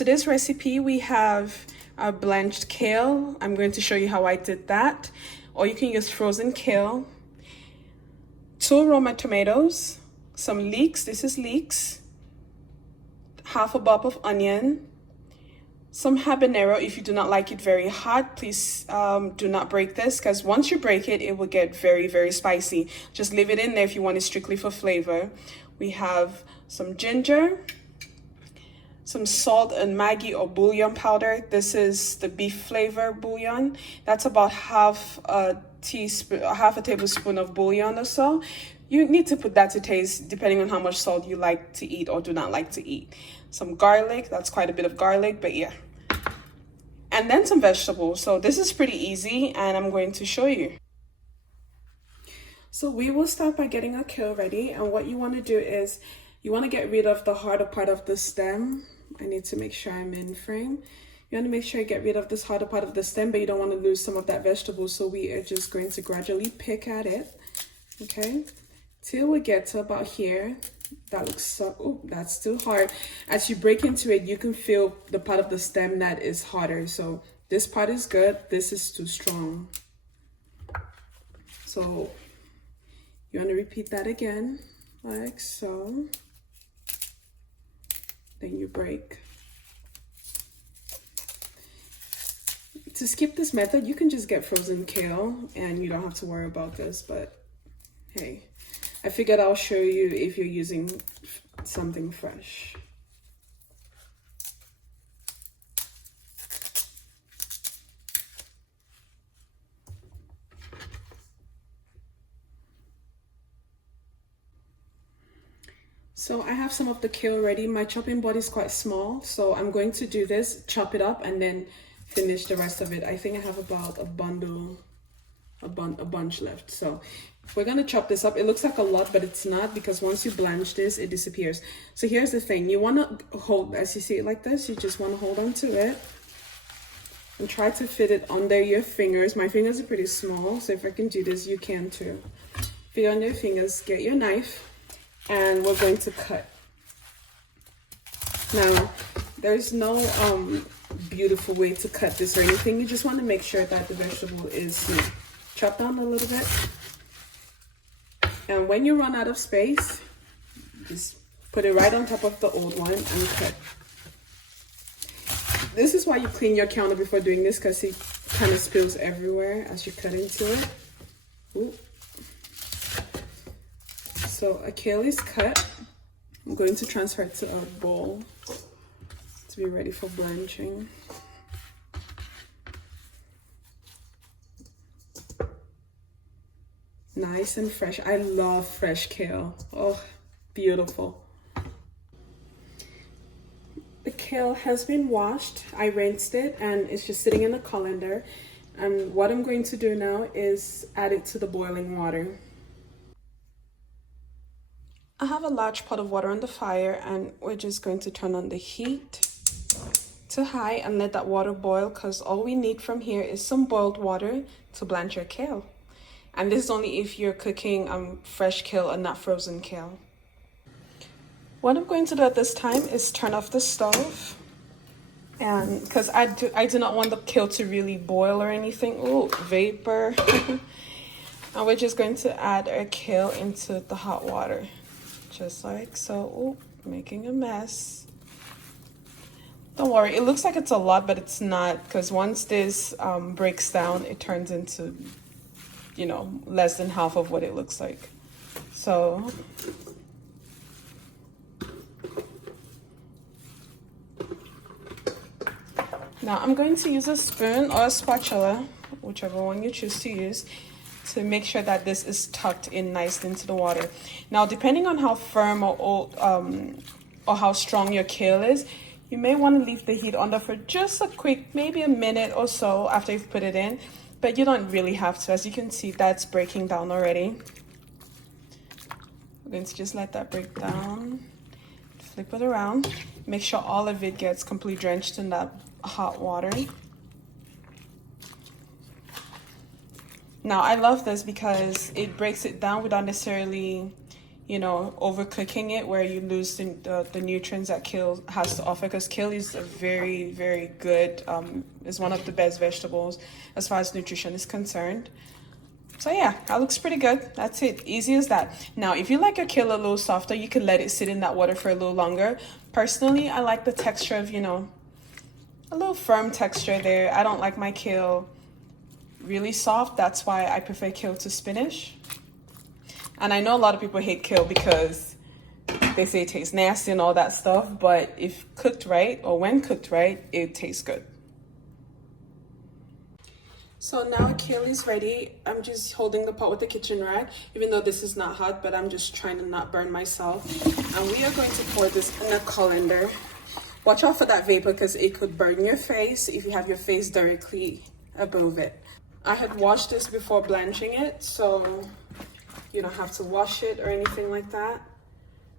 to this recipe, we have a blanched kale. I'm going to show you how I did that. Or you can use frozen kale. 2 Roma tomatoes, some leeks, this is leeks, half a bulb of onion, some habanero. If you do not like it very hot, please do not break this, because once you break it, it will get very, very spicy. Just leave it in there if you want it strictly for flavor. We have some ginger, some salt and Maggi or bouillon powder. This is the beef flavor bouillon. That's about half a tablespoon of bouillon or so. You need to put that to taste depending on how much salt you like to eat or do not like to eat. Some garlic, that's quite a bit of garlic, but yeah. And then some vegetables. So this is pretty easy and I'm going to show you. So we will start by getting our kale ready, and what you want to do is you want to get rid of the harder part of the stem. I need to make sure I'm in frame. You want to make sure you get rid of this harder part of the stem, but you don't want to lose some of that vegetable. So we are just going to gradually pick at it, okay, till we get to about here. That looks so, oh, that's too hard. As you break into it, you can feel the part of the stem that is harder. So this part is good, this is too strong. So you want to repeat that again, like so. Then you break. To skip this method, you can just get frozen kale and you don't have to worry about this, but hey, I figured I'll show you if you're using something fresh. So I have some of the kale ready. My chopping board is quite small, so I'm going to do this, chop it up, and then finish the rest of it. I think I have about a bunch left. So we're gonna chop this up. It looks like a lot, but it's not, because once you blanch this, it disappears. So here's the thing. You wanna hold, as you see it like this, you just wanna hold on to it and try to fit it under your fingers. My fingers are pretty small, so if I can do this, you can too. Fit it on your fingers, get your knife, and we're going to cut. Now, there's no beautiful way to cut this or anything. You just want to make sure that the vegetable is chopped down a little bit. And when you run out of space, just put it right on top of the old one and cut. This is why you clean your counter before doing this, because it kind of spills everywhere as you cut into it. Ooh. So a kale is cut. I'm going to transfer it to a bowl to be ready for blanching. Nice and fresh. I love fresh kale. Oh, beautiful. The kale has been washed. I rinsed it and it's just sitting in the colander. And what I'm going to do now is add it to the boiling water. I have a large pot of water on the fire, and we're just going to turn on the heat to high and let that water boil, because all we need from here is some boiled water to blanch your kale. And this is only if you're cooking fresh kale and not frozen kale. What I'm going to do at this time is turn off the stove, and because I do not want the kale to really boil or anything. Oh, vapor. And we're just going to add our kale into the hot water. Just like so. Ooh, making a mess. Don't worry, it looks like it's a lot, but it's not, because once this breaks down, it turns into, you know, less than half of what it looks like. So now I'm going to use a spoon or a spatula, whichever one you choose to use, to make sure that this is tucked in nice into the water. Now, depending on how firm or how strong your kale is, you may want to leave the heat on there for just a quick, maybe a minute or so after you've put it in, but you don't really have to. As you can see, that's breaking down already. We're going to just let that break down. Flip it around. Make sure all of it gets completely drenched in that hot water. Now, I love this because it breaks it down without necessarily, you know, overcooking it where you lose the nutrients that kale has to offer, because kale is a very, very good, is one of the best vegetables as far as nutrition is concerned. So yeah, that looks pretty good. That's it, easy as that. Now, if you like your kale a little softer, you can let it sit in that water for a little longer. Personally, I like the texture of, you know, a little firm texture there. I don't like my kale really soft. That's why I prefer kale to spinach. And I know a lot of people hate kale because they say it tastes nasty and all that stuff, but if cooked right, or when cooked right, it tastes good. So now kale is ready. I'm just holding the pot with the kitchen rag, even though this is not hot, but I'm just trying to not burn myself. And we are going to pour this in a colander. Watch out for that vapor because it could burn your face if you have your face directly above it. I had washed this before blanching it, so you don't have to wash it or anything like that.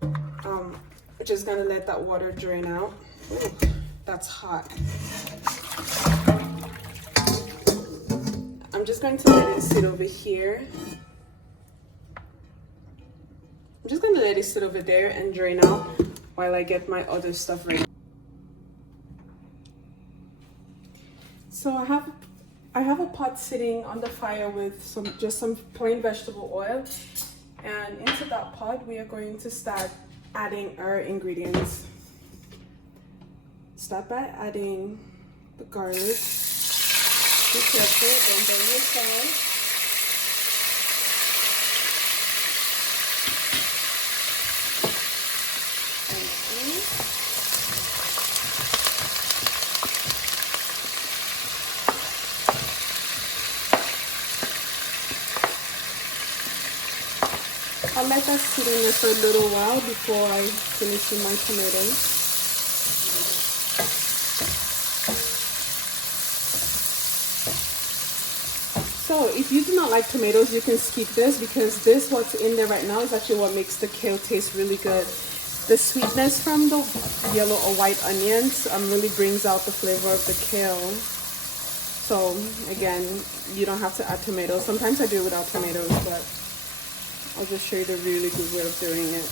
We're just gonna let that water drain out. Ooh, that's hot. I'm just going to let it sit over here. I'm just gonna let it sit over there and drain out while I get my other stuff ready. So I have a pot sitting on the fire with some plain vegetable oil, and into that pot we are going to start adding our ingredients. Start by adding the garlic. Be careful, don't burn yourself. I'll let that sit in there for a little while before I finish with my tomatoes. So if you do not like tomatoes, you can skip this, because this, what's in there right now, is actually what makes the kale taste really good. The sweetness from the yellow or white onions really brings out the flavor of the kale. So again, you don't have to add tomatoes. Sometimes I do it without tomatoes, but I'll just show you the really good way of doing it.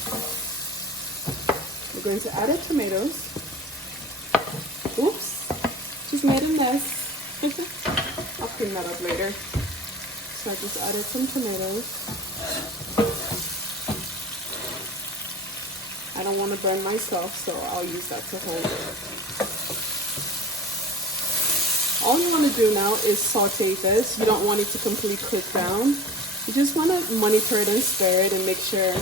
We're going to add our tomatoes. Oops, just made a mess. I'll clean that up later. So I just added some tomatoes. I don't want to burn myself, so I'll use that to hold it. All you want to do now is saute this. You don't want it to completely cook down. You just want to monitor it and stir it and make sure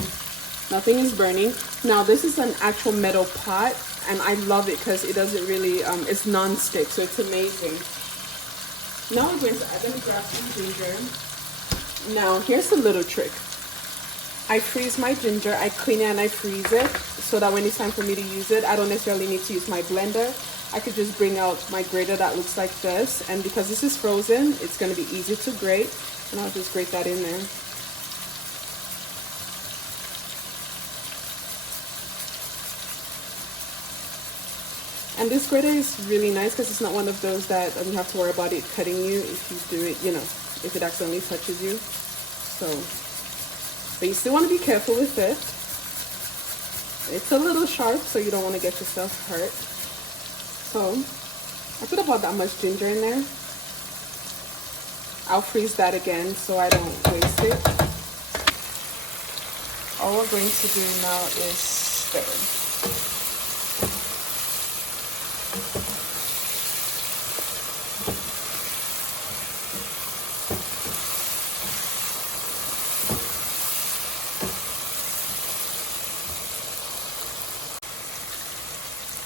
nothing is burning. Now this is an actual metal pot, and I love it because it doesn't really, it's non-stick, so it's amazing. Now we're going to add, let me grab some ginger. Now here's a little trick. I freeze my ginger, I clean it and I freeze it, so that when it's time for me to use it, I don't necessarily need to use my blender. I could just bring out my grater that looks like this, and because this is frozen, it's going to be easy to grate. And I'll just grate that in there. And this grater is really nice because it's not one of those that you have to worry about it cutting you if you do it, you know, if it accidentally touches you. So, but you still want to be careful with it. It's a little sharp, so you don't want to get yourself hurt. So, I put about that much ginger in there. I'll freeze that again so I don't waste it. All we're going to do now is stir.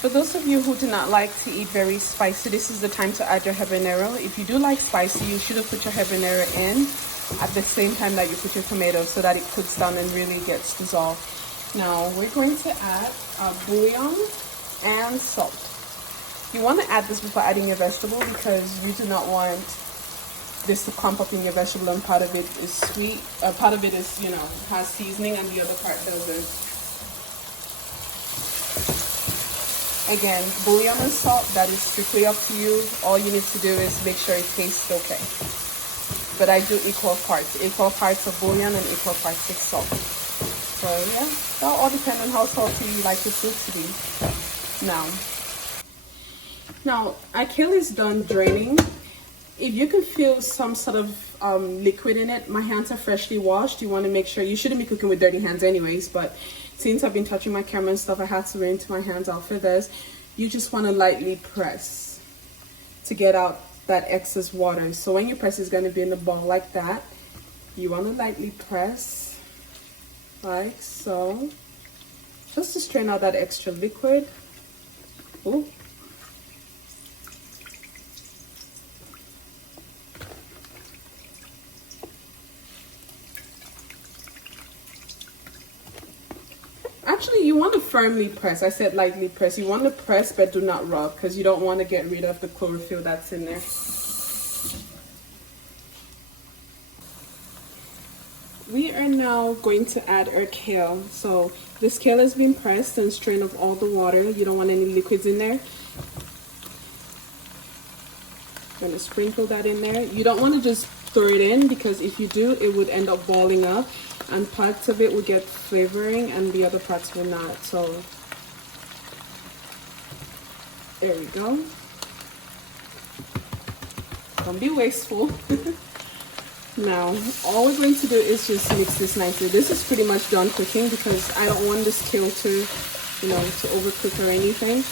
For those of you who do not like to eat very spicy, this is the time to add your habanero. If you do like spicy, you should have put your habanero in at the same time that you put your tomatoes so that it cooks down and really gets dissolved. Now we're going to add bouillon and salt. You want to add this before adding your vegetable because you do not want this to clump up in your vegetable and part of it is sweet, part of it is, you know, has seasoning and the other part doesn't. Again, bouillon and salt, that is strictly up to you. All you need to do is make sure it tastes okay. But I do equal parts of bouillon and equal parts of salt. So yeah, that'll all depend on how salty you like your soup to be. Now our kale is done draining. If you can feel some sort of liquid in it, my hands are freshly washed. You want to make sure, you shouldn't be cooking with dirty hands anyways, but since I've been touching my camera and stuff, I had to rinse my hands out for this. You just want to lightly press to get out that excess water. So when you press, it's going to be in a ball like that. You want to lightly press like so, just to strain out that extra liquid. Ooh. Actually, you want to firmly press. I said lightly press. You want to press, but do not rub, because you don't want to get rid of the chlorophyll that's in there. We are now going to add our kale. So this kale has been pressed and strained of all the water. You don't want any liquids in there. I'm going to sprinkle that in there. You don't want to just throw it in, because if you do, it would end up balling up, and parts of it will get flavoring and the other parts will not. So there we go. Don't be wasteful. Now all we're going to do is just mix this nicely. This is pretty much done cooking, because I don't want this kale to, you know, to overcook or anything.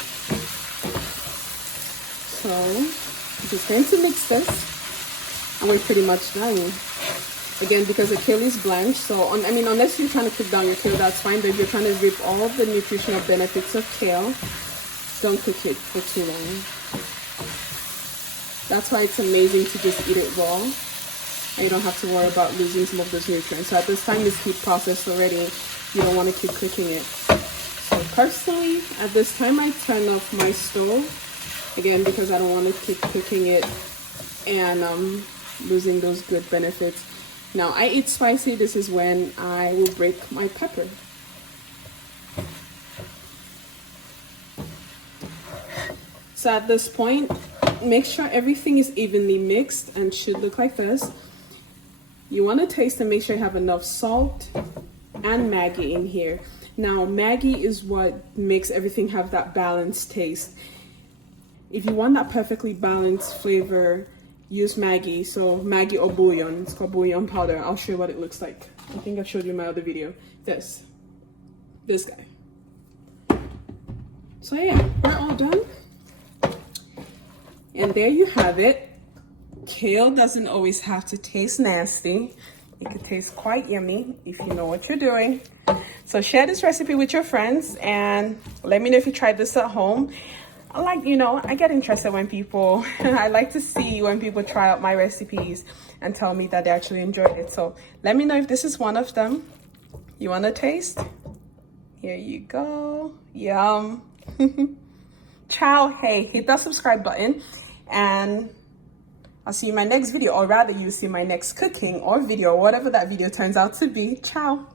So I'm just going to mix this, and we're pretty much done. Again, because the kale is blanched, so I mean, unless you're trying to cook down your kale, that's fine. But if you're trying to reap all the nutritional benefits of kale, don't cook it for too long. That's why it's amazing to just eat it raw, and you don't have to worry about losing some of those nutrients. So at this time, it's heat processed already. You don't want to keep cooking it. So personally, at this time, I turn off my stove, again, because I don't want to keep cooking it and losing those good benefits. Now I eat spicy. This is when I will break my pepper. So at this point, make sure everything is evenly mixed and should look like this. You want to taste and make sure you have enough salt and Maggi in here. Now Maggi is what makes everything have that balanced taste. If you want that perfectly balanced flavor, use Maggi. So Maggi or bouillon. It's called bouillon powder. I'll show you what it looks like. I think I showed you in my other video. This guy. So yeah, we're all done. And there you have it. Kale doesn't always have to taste nasty. It could taste quite yummy if you know what you're doing. So share this recipe with your friends and let me know if you tried this at home. I get interested when people, I like to see when people try out my recipes and tell me that they actually enjoyed it. So let me know if this is one of them. You want to taste? Here you go. Yum. Ciao. Hey, hit that subscribe button and I'll see you in my next video, or rather you'll see my next cooking or video, whatever that video turns out to be. Ciao.